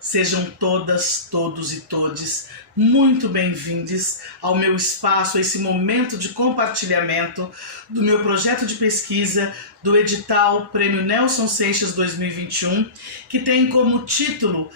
Sejam todas, todos e todes muito bem-vindos ao meu espaço, a esse momento de compartilhamento do meu projeto de pesquisa do edital Prêmio Nelson Seixas 2021, que tem como título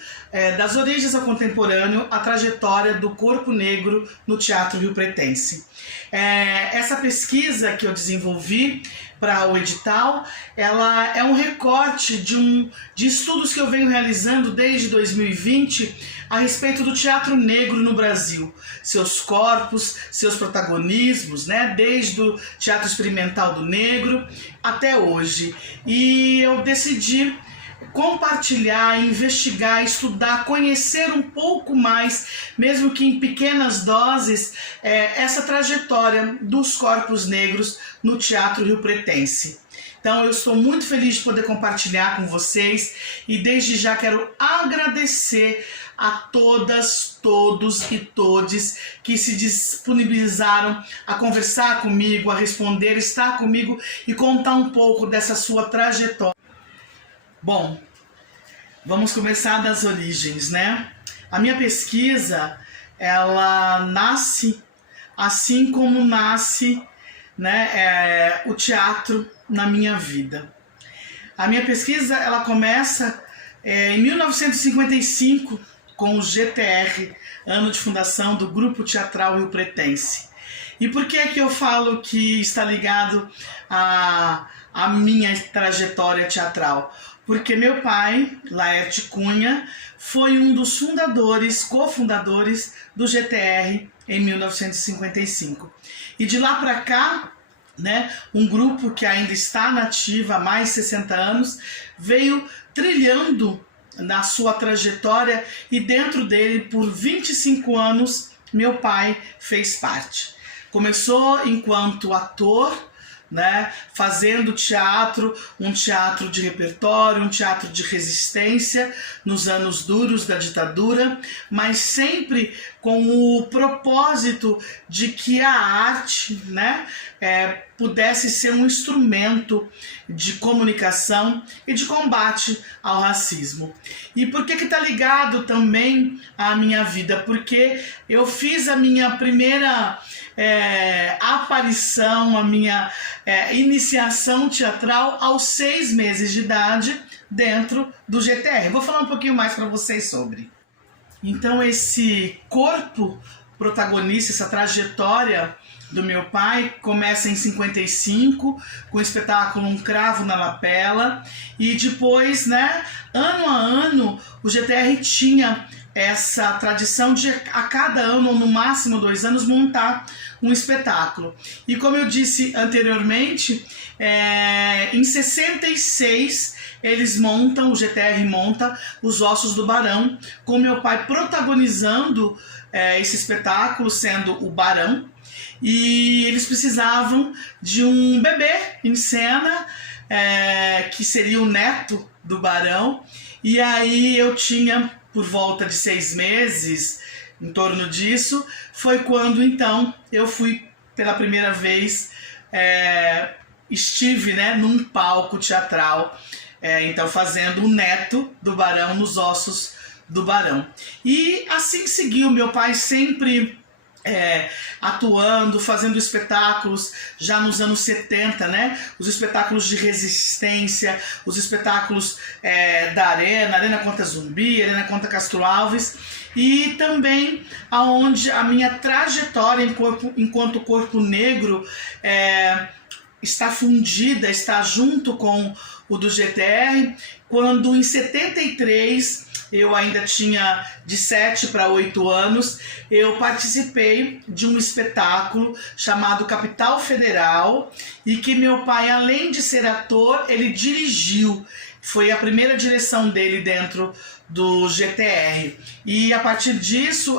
Das Origens ao Contemporâneo, a trajetória do corpo negro no teatro riopretense. Essa pesquisa que eu desenvolvi para o edital, ela é um recorte de estudos que eu venho realizando desde 2020 a respeito do teatro negro no Brasil, seus corpos, seus protagonismos, né? Desde o teatro experimental do negro até hoje. E eu decidi compartilhar, investigar, estudar, conhecer um pouco mais, mesmo que em pequenas doses, essa trajetória dos corpos negros no teatro riopretense. Então eu estou muito feliz de poder compartilhar com vocês e desde já quero agradecer a todas, todos e todes que se disponibilizaram a conversar comigo, a responder, estar comigo e contar um pouco dessa sua trajetória. Bom, vamos começar das origens, né? A minha pesquisa, ela nasce assim como nasce, né, o teatro na minha vida. A minha pesquisa, ela começa em 1955 com o GTR, ano de fundação do Grupo Teatral Riopretense. E por que eu falo que está ligado à minha trajetória teatral? Porque meu pai, Laerte Cunha, foi um dos fundadores, cofundadores do GTR em 1955. E de lá para cá, né, um grupo que ainda está na ativa há mais de 60 anos, veio trilhando na sua trajetória e dentro dele, por 25 anos, meu pai fez parte. Começou enquanto ator, né, fazendo teatro, um teatro de repertório, um teatro de resistência nos anos duros da ditadura, mas sempre com o propósito de que a arte, né, pudesse ser um instrumento de comunicação e de combate ao racismo. E por que está ligado também à minha vida? Porque eu fiz a minha primeira aparição, a minha iniciação teatral aos 6 meses de idade dentro do GTR. Vou falar um pouquinho mais para vocês sobre. Então esse corpo protagonista, essa trajetória do meu pai começa em 55 com o espetáculo Um Cravo na Lapela e depois, né, ano a ano o GTR tinha essa tradição de a cada ano ou no máximo 2 anos montar um espetáculo. E como eu disse anteriormente, em 66 eles montam, o GTR monta Os Ossos do Barão, com meu pai protagonizando esse espetáculo, sendo o Barão, e eles precisavam de um bebê em cena, que seria o neto do Barão, e aí eu tinha por volta de 6 meses, em torno disso, foi quando então eu fui pela primeira vez, estive, né, num palco teatral, então fazendo o neto do Barão nos Ossos do Barão. E assim seguiu, meu pai sempre atuando, fazendo espetáculos já nos anos 70, né? Os espetáculos de resistência, os espetáculos da Arena Conta Zumbi, Arena Conta Castro Alves, e também aonde a minha trajetória enquanto corpo negro está fundida, está junto com o do GTR, quando em 73, eu ainda tinha de 7 para 8 anos, eu participei de um espetáculo chamado Capital Federal e que meu pai, além de ser ator, ele dirigiu. Foi a primeira direção dele dentro do GTR. E a partir disso,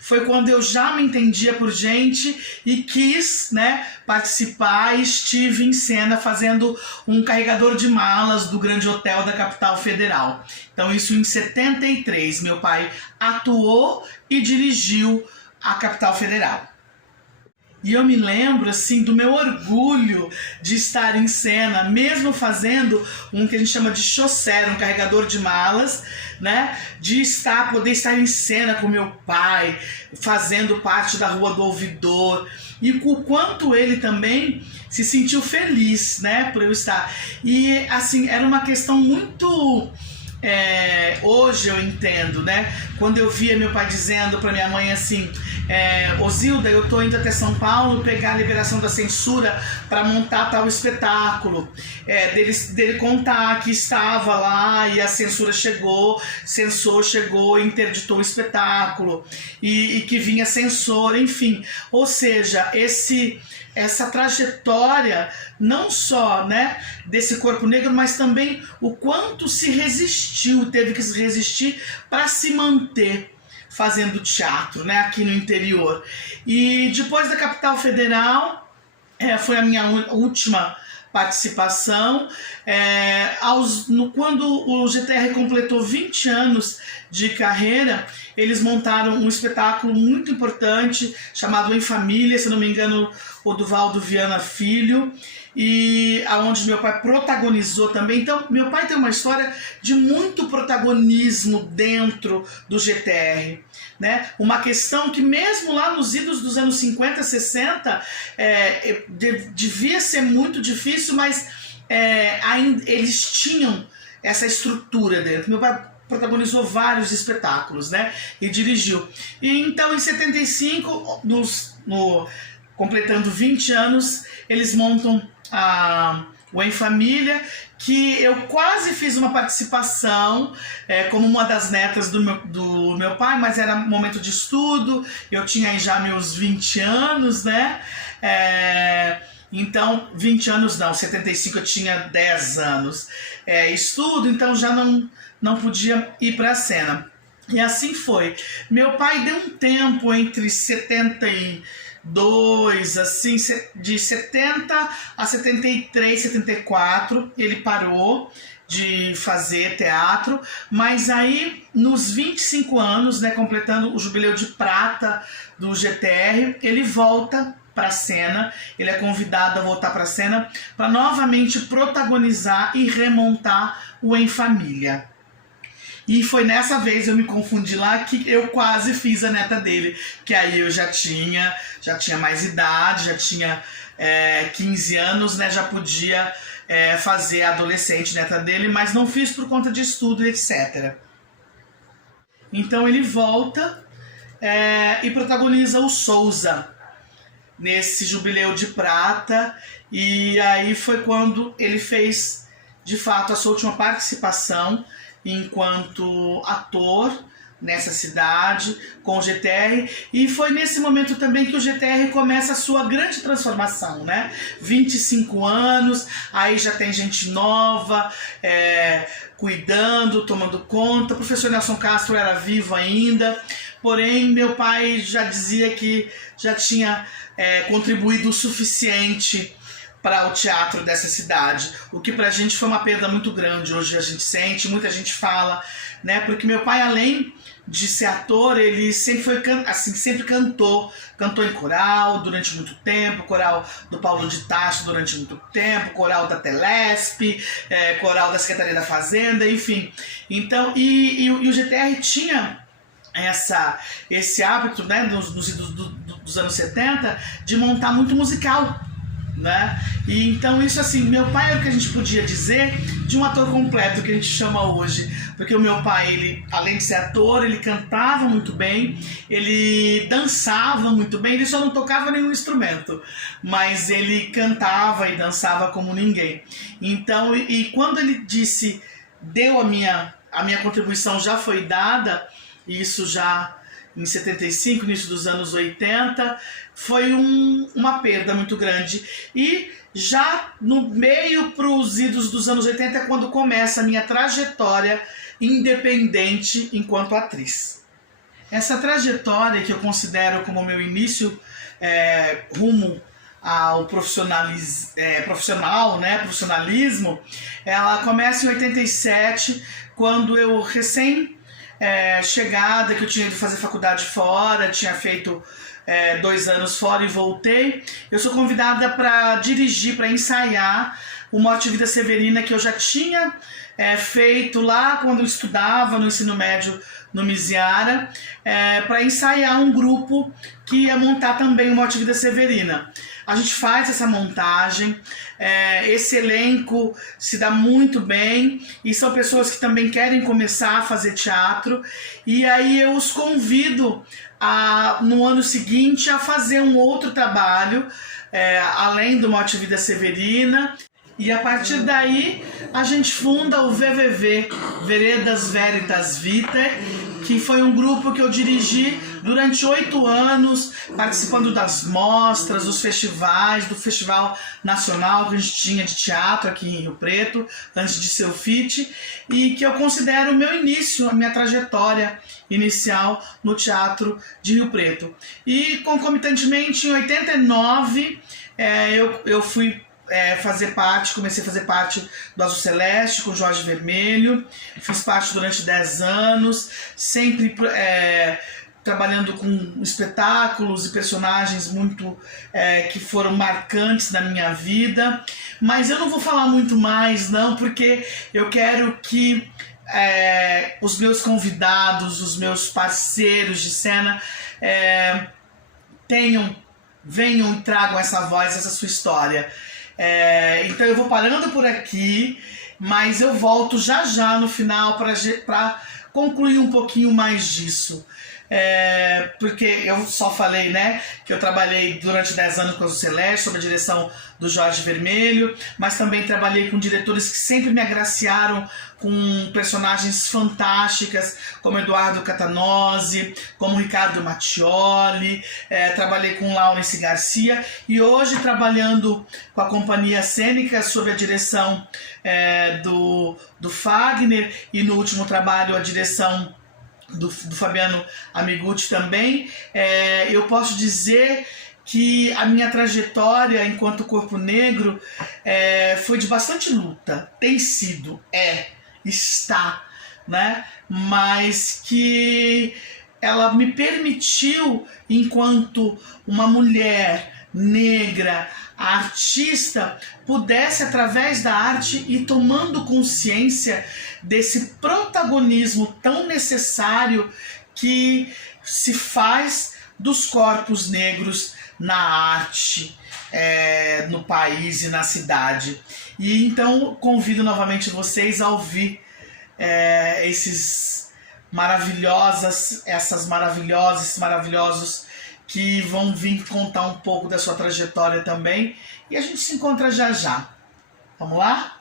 foi quando eu já me entendia por gente e quis, né, participar, e estive em cena fazendo um carregador de malas do Grande Hotel da Capital Federal. Então isso em 73, meu pai atuou e dirigiu a Capital Federal. E eu me lembro, assim, do meu orgulho de estar em cena, mesmo fazendo um que a gente chama de chausseur, um carregador de malas, né? De poder estar em cena com meu pai, fazendo parte da Rua do Ouvidor. E o quanto ele também se sentiu feliz, né? Por eu estar. E, assim, era uma questão muito... hoje eu entendo, né? Quando eu via meu pai dizendo pra minha mãe assim: Zilda, eu tô indo até São Paulo pegar a liberação da censura para montar tal espetáculo. Dele contar que estava lá e a censura chegou, censor chegou e interditou o espetáculo, e que vinha censor, enfim. Ou seja, essa trajetória, não só, né, desse corpo negro, mas também o quanto se resistiu, teve que se resistir para se manter fazendo teatro, né, aqui no interior. E depois da Capital Federal, foi a minha última participação. Quando o GTR completou 20 anos de carreira, eles montaram um espetáculo muito importante chamado Em Família, se não me engano, o Duvaldo Viana Filho, e aonde meu pai protagonizou também. Então, meu pai tem uma história de muito protagonismo dentro do GTR, né? Uma questão que mesmo lá nos idos dos anos 50, 60, devia ser muito difícil, mas ainda eles tinham essa estrutura dentro. Meu pai protagonizou vários espetáculos, né? E dirigiu. E então, em 75, completando 20 anos, eles montam o Em Família, que eu quase fiz uma participação como uma das netas do meu pai, mas era momento de estudo, eu tinha aí já meus 20 anos, né? Então, 20 anos não, 75 eu tinha 10 anos. Estudo, então já não podia ir para a cena. E assim foi. Meu pai deu um tempo entre 72, assim, de 70 a 73, 74, ele parou de fazer teatro, mas aí nos 25 anos, né, completando o jubileu de prata do GTR, ele volta para a cena, ele é convidado a voltar para a cena para novamente protagonizar e remontar o Em Família. E foi nessa vez, eu me confundi lá, que eu quase fiz a neta dele, que aí eu já tinha mais idade, já tinha 15 anos, né, já podia fazer a adolescente neta dele, mas não fiz por conta de estudo, etc. Então ele volta e protagoniza o Souza nesse jubileu de prata, e aí foi quando ele fez, de fato, a sua última participação enquanto ator nessa cidade com o GTR, e foi nesse momento também que o GTR começa a sua grande transformação, né? 25 anos, aí já tem gente nova cuidando, tomando conta. O professor Nelson Castro era vivo ainda, porém meu pai já dizia que já tinha contribuído o suficiente para o teatro dessa cidade, o que pra gente foi uma perda muito grande. Hoje a gente sente, muita gente fala, né? Porque meu pai, além de ser ator, ele sempre foi sempre cantou em coral durante muito tempo, coral do Paulo de Tarso durante muito tempo, coral da Telesp, coral da Secretaria da Fazenda, enfim. Então, e o GTR tinha esse hábito, né, dos anos 70, de montar muito musical, né? E então isso, assim, meu pai era o que a gente podia dizer de um ator completo, que a gente chama hoje, porque o meu pai, ele, além de ser ator, ele cantava muito bem, ele dançava muito bem, ele só não tocava nenhum instrumento, mas ele cantava e dançava como ninguém. Então, e quando ele disse, a minha contribuição já foi dada, isso já em 75, início dos anos 80, foi uma perda muito grande. E já no meio para os idos dos anos 80 é quando começa a minha trajetória independente enquanto atriz. Essa trajetória que eu considero como meu início rumo ao profissionalismo, ela começa em 87, quando eu chegada, que eu tinha ido fazer faculdade fora, tinha feito 2 anos fora e voltei. Eu sou convidada para dirigir, para ensaiar o Morte e Vida Severina, que eu já tinha feito lá quando eu estudava no ensino médio no Misiara, para ensaiar um grupo que ia montar também o Morte e Vida Severina. A gente faz essa montagem, esse elenco se dá muito bem e são pessoas que também querem começar a fazer teatro, e aí eu os convido no ano seguinte a fazer um outro trabalho, além do Morte e Vida Severina. E a partir daí a gente funda o VVV, Veredas Veritas Vitae, que foi um grupo que eu dirigi durante 8 anos, participando das mostras, dos festivais, do Festival Nacional que a gente tinha de teatro aqui em Rio Preto, antes de ser o FIT, e que eu considero o meu início, a minha trajetória inicial no teatro de Rio Preto. E concomitantemente, em 89, eu fui comecei a fazer parte do Azul Celeste com Jorge Vermelho, fiz parte durante 10 anos, sempre trabalhando com espetáculos e personagens muito que foram marcantes na minha vida, mas eu não vou falar muito mais não, porque eu quero que os meus convidados, os meus parceiros de cena venham e tragam essa voz, essa sua história. Então eu vou parando por aqui, mas eu volto já no final para concluir um pouquinho mais disso. Porque eu só falei, né, que eu trabalhei durante 10 anos com a Azul Celeste, sob a direção do Jorge Vermelho, mas também trabalhei com diretores que sempre me agraciaram com personagens fantásticas, como Eduardo Catanose, como Ricardo Mattioli, trabalhei com Laurence Garcia, e hoje trabalhando com a Companhia Cênica, sob a direção do Fagner, e no último trabalho a direção do Fabiano Amiguti também. Eu posso dizer que a minha trajetória enquanto corpo negro foi de bastante luta, tem sido, está, né? Mas que ela me permitiu, enquanto uma mulher negra, artista, pudesse, através da arte, ir tomando consciência desse protagonismo tão necessário que se faz dos corpos negros na arte, no país e na cidade. E então convido novamente vocês a ouvir esses maravilhosos que vão vir contar um pouco da sua trajetória também. E a gente se encontra já. Vamos lá?